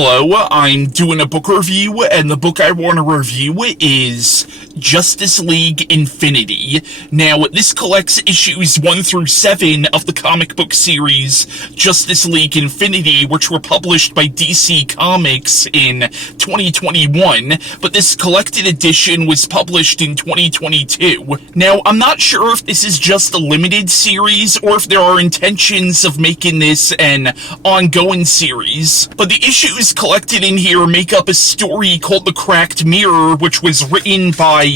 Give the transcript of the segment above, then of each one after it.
Hello, I'm doing a book review, and the book I want to review is Justice League Infinity. Now, this collects issues 1 through 7 of the comic book series Justice League Infinity, which were published by DC Comics in 2021, but this collected edition was published in 2022. Now, I'm not sure if this is just a limited series, or if there are intentions of making this an ongoing series, but the issues collected in here make up a story called The Cracked Mirror, which was written by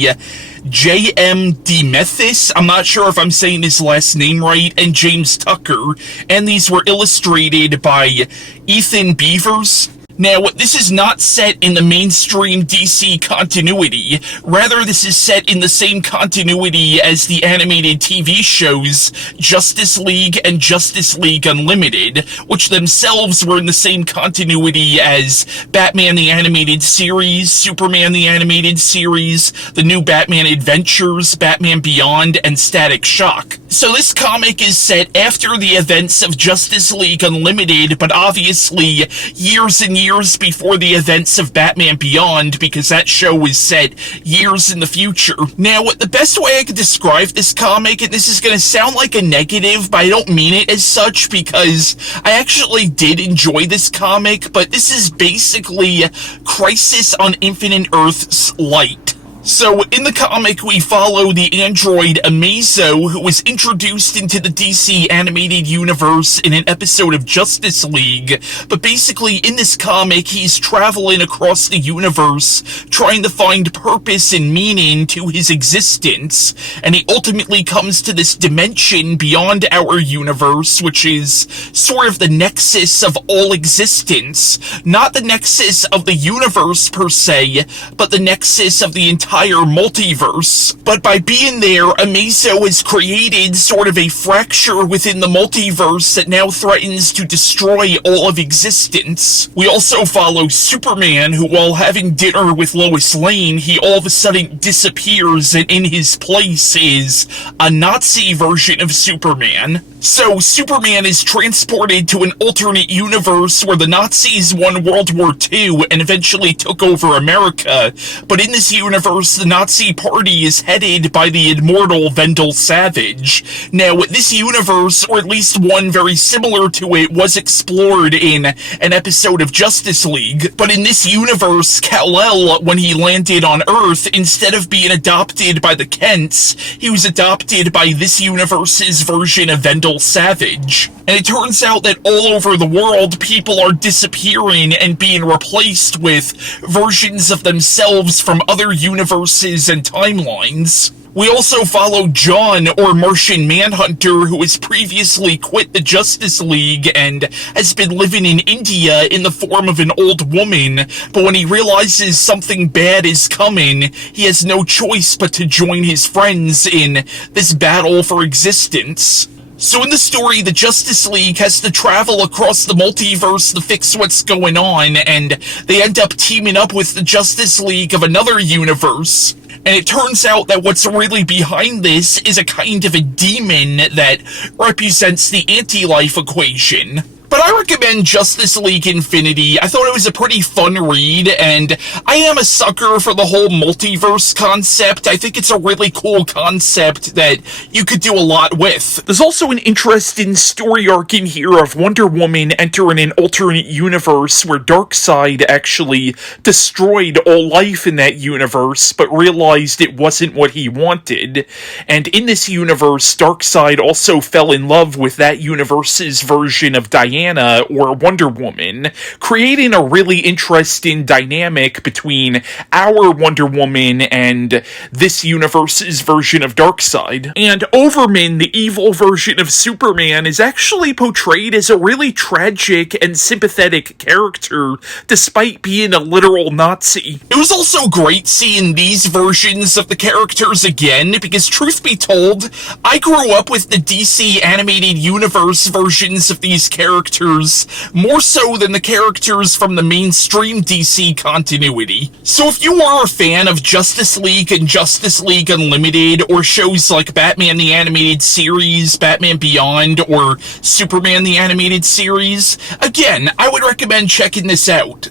DeMatteis, I'm not sure if I'm saying his last name right, and James Tucker, and these were illustrated by Ethen Beavers. Now, this is not set in the mainstream DC continuity. Rather, this is set in the same continuity as the animated TV shows Justice League and Justice League Unlimited, which themselves were in the same continuity as Batman the Animated Series, Superman the Animated Series, The New Batman Adventures, Batman Beyond, and Static Shock. So this comic is set after the events of Justice League Unlimited, but obviously years and years before the events of Batman Beyond, because that show was set years in the future. Now, the best way I could describe this comic, and this is going to sound like a negative, but I don't mean it as such, because I actually did enjoy this comic, but this is basically Crisis on Infinite Earths light. So, in the comic, we follow the android Amazo, who was introduced into the DC animated universe in an episode of Justice League, but basically, in this comic, he's traveling across the universe, trying to find purpose and meaning to his existence, and he ultimately comes to this dimension beyond our universe, which is sort of the nexus of all existence. Not the nexus of the universe, per se, but the nexus of the entire multiverse. But by being there, Amazo has created sort of a fracture within the multiverse that now threatens to destroy all of existence. We also follow Superman, who, while having dinner with Lois Lane, he all of a sudden disappears, and in his place is a Nazi version of Superman. So Superman is transported to an alternate universe where the Nazis won World War II and eventually took over America, but in this universe, the Nazi party is headed by the immortal Vendel Savage. Now, this universe, or at least one very similar to it, was explored in an episode of Justice League, but in this universe, Kal-El, when he landed on Earth, instead of being adopted by the Kents, he was adopted by this universe's version of Vendel Savage. And it turns out that all over the world, people are disappearing and being replaced with versions of themselves from other universes and timelines. We also follow John, or Martian Manhunter, who has previously quit the Justice League and has been living in India in the form of an old woman, but when he realizes something bad is coming, he has no choice but to join his friends in this battle for existence. So in the story, the Justice League has to travel across the multiverse to fix what's going on, and they end up teaming up with the Justice League of another universe. And it turns out that what's really behind this is a kind of a demon that represents the anti-life equation. But I recommend Justice League Infinity. I thought it was a pretty fun read, and I am a sucker for the whole multiverse concept. I think it's a really cool concept that you could do a lot with. There's also an interesting story arc in here of Wonder Woman entering an alternate universe where Darkseid actually destroyed all life in that universe, but realized it wasn't what he wanted. And in this universe, Darkseid also fell in love with that universe's version of Diana, or Wonder Woman, creating a really interesting dynamic between our Wonder Woman and this universe's version of Darkseid. And Overman, the evil version of Superman, is actually portrayed as a really tragic and sympathetic character, despite being a literal Nazi. It was also great seeing these versions of the characters again, because truth be told, I grew up with the DC animated universe versions of these characters characters, more so than the characters from the mainstream DC continuity. So if you are a fan of Justice League and Justice League Unlimited, or shows like Batman the Animated Series, Batman Beyond, or Superman the Animated Series, again, I would recommend checking this out.